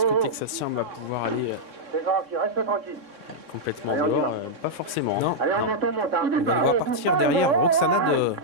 Est-ce que Texas Charm va pouvoir aller complètement dehors? Pas forcément. Non. Allez, on monte, on monte, hein. On va le voir partir derrière Roxana de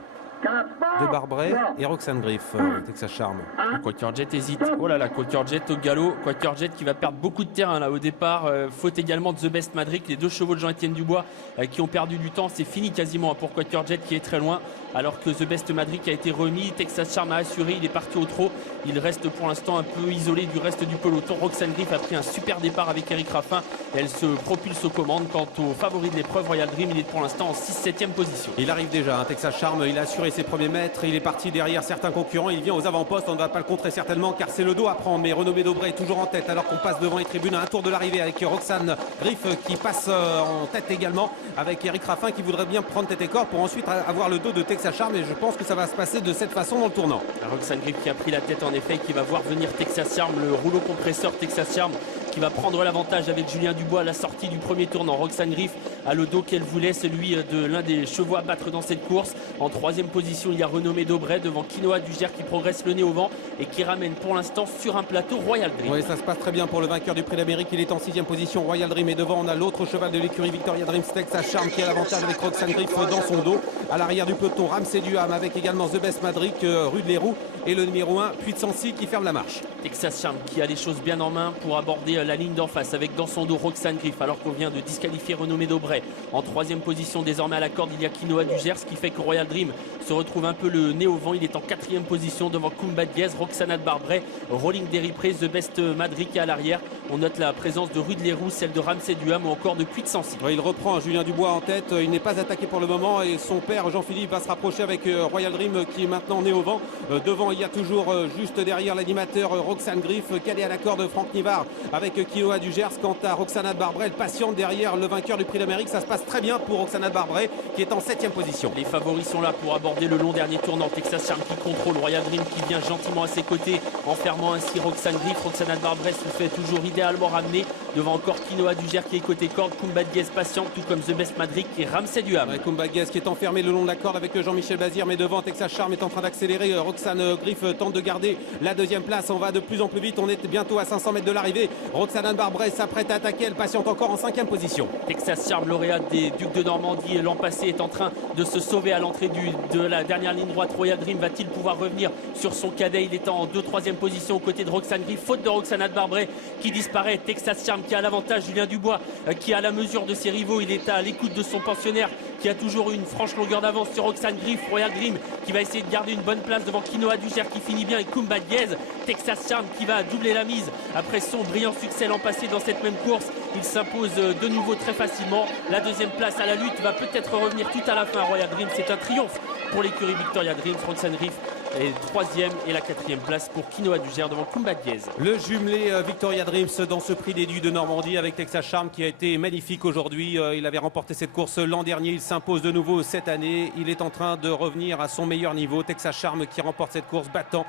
Barbret et Roxane Griff, Texas Charm. Quaker Jet hésite. Oh là là, Quaker Jet au galop. Quaker Jet qui va perdre beaucoup de terrain là au départ. Faute également de The Best Madrid, les deux chevaux de Jean-Étienne Dubois qui ont perdu du temps. C'est fini quasiment pour Quaker Jet qui est très loin. Alors que The Best Madrid a été remis. Texas Charm a assuré, il est parti au trot. Il reste pour l'instant un peu isolé du reste du peloton. Roxane Griff a pris un super départ avec Eric Raffin. Elle se propulse aux commandes. Quant au favori de l'épreuve, Royal Dream, il est pour l'instant en 6-7e position. Il arrive déjà, hein, Texas Charm, il a assuré ses premiers mètres, il est parti derrière certains concurrents, il vient aux avant-postes, on ne va pas le contrer certainement car c'est le dos à prendre, mais Renommé Daubray est toujours en tête alors qu'on passe devant les tribunes à un tour de l'arrivée avec Roxane Griff qui passe en tête également, avec Eric Raffin qui voudrait bien prendre tête et corps pour ensuite avoir le dos de Texas Charm, et je pense que ça va se passer de cette façon dans le tournant. Roxane Griff qui a pris la tête en effet, qui va voir venir Texas Charm, le rouleau compresseur Texas Charm qui va prendre l'avantage avec Julien Dubois à la sortie du premier tournant. Roxane Griff a le dos qu'elle voulait, celui de l'un des chevaux à battre dans cette course. En 3e position, il y a Renommé Daubray devant Quinoa Dugère qui progresse le nez au vent et qui ramène pour l'instant sur un plateau Royal Dream. Oui, ça se passe très bien pour le vainqueur du Prix d'Amérique. Il est en 6e position, Royal Dream. Et devant, on a l'autre cheval de l'écurie Victoria Dream, Texas Charm, qui a l'avantage avec Roxane Griff dans son dos. À l'arrière du peloton, Ramsey Duham avec également The Best Madrid, Rue de Léroux et le numéro 1, Puy de Sancy qui ferme la marche. Texas Charm qui a les choses bien en main pour aborder la ligne d'en face avec dans son dos Roxane Griff alors qu'on vient de disqualifier Renommé Daubray. En 3e position désormais à la corde, il y a Quinoa Dugère, ce qui fait que Royal Dream se retrouve un peu le nez au vent. Il est en 4e position devant Kumba Diaz, Roxana de Barbret, Rolling Derripré, The Best Madrid qui est à l'arrière. On note la présence de Rue de Léroux, celle de Ramsey Duham ou encore de Puy de Sancy. Oui, il reprend Julien Dubois en tête, il n'est pas attaqué pour le moment et son père Jean-Philippe va se rapprocher avec Royal Dream qui est maintenant nez au vent. Devant il y a toujours juste derrière l'animateur Roxane Griff, calé à la corde Franck Nivard avec Quinoa Dugers. Quant à Roxana de Barbret, elle patiente derrière le vainqueur du Prix d'Amérique. Ça se passe très bien pour Roxana de Barbret qui est en 7e position. Les favoris sont là pour aborder le long dernier tournant. Texas Charm qui contrôle, Royal Dream qui vient gentiment à ses côtés en fermant ainsi Roxane Griff. Roxana de Barbret se fait toujours idéalement ramener devant encore Quinoa Dugère qui est côté corde, Kumba Diaz patiente tout comme The Best Madrid et Ramsey Duham. Ouais, Kumba Diaz qui est enfermé le long de la corde avec Jean-Michel Bazir, mais devant Texas Charm est en train d'accélérer. Roxane Griff tente de garder la 2e place. On va de plus en plus vite, on est bientôt à 500 mètres de l'arrivée. Roxana de Barbret s'apprête à attaquer, elle patiente encore en 5e position. Texas Charm, lauréat des Ducs de Normandie l'an passé, est en train de se sauver à l'entrée de la dernière ligne droite. Royal Dream va-t-il pouvoir revenir sur son cadet? Il est en 2-3e position aux côtés de Roxane Griff, faute de Roxana de Barbret qui disparaît. Texas Charm qui a l'avantage, Julien Dubois qui a la mesure de ses rivaux, il est à l'écoute de son pensionnaire qui a toujours une franche longueur d'avance sur Roxane Griff. Royal Dream qui va essayer de garder une bonne place devant Quinoa Dugère qui finit bien et Kumba Diaz. Texas Charm qui va doubler la mise après son brillant succès l'an passé dans cette même course. Il s'impose de nouveau très facilement. La 2e place à la lutte va peut-être revenir tout à la fin à Royal Dream. C'est un triomphe pour l'écurie Victoria Dream. Roxane Griff est 3e et la 4e place pour Quinoa Dugère devant Kumba Diaz. Le jumelé Victoria Dreams dans ce prix des Ducs de Normandie avec Texas Charm qui a été magnifique aujourd'hui. Il avait remporté cette course l'an dernier, il s'impose de nouveau cette année. Il est en train de revenir à son meilleur niveau. Texas Charm qui remporte cette course battant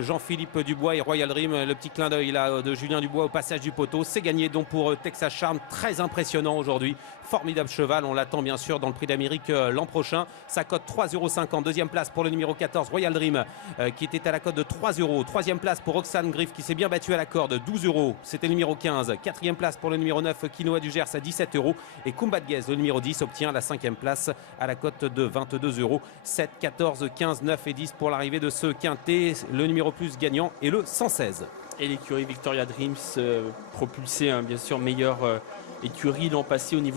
Jean-Philippe Dubois et Royal Dream. Le petit clin d'œil là de Julien Dubois au passage du poteau. C'est gagné donc pour Texas Charm, très impressionnant aujourd'hui. Formidable cheval, on l'attend bien sûr dans le Prix d'Amérique l'an prochain. Sa cote 3,50 €. 2e place pour le numéro 14 Royal Dream qui était à la cote de 3 €. 3e place pour Roxane Griff qui s'est bien battu à la corde, 12 €. C'était le numéro 15. 4e place pour le numéro 9 Quinoa Dugers à 17 €. Et Kumba Diaz, le numéro 10, obtient la 5e place à la cote de 22 €. 7, 14, 15, 9 et 10 pour l'arrivée de ce quintet. Le numéro plus gagnant est le 116. Et l'écurie Victoria Dreams propulsée, bien sûr, meilleure écurie l'an passé au niveau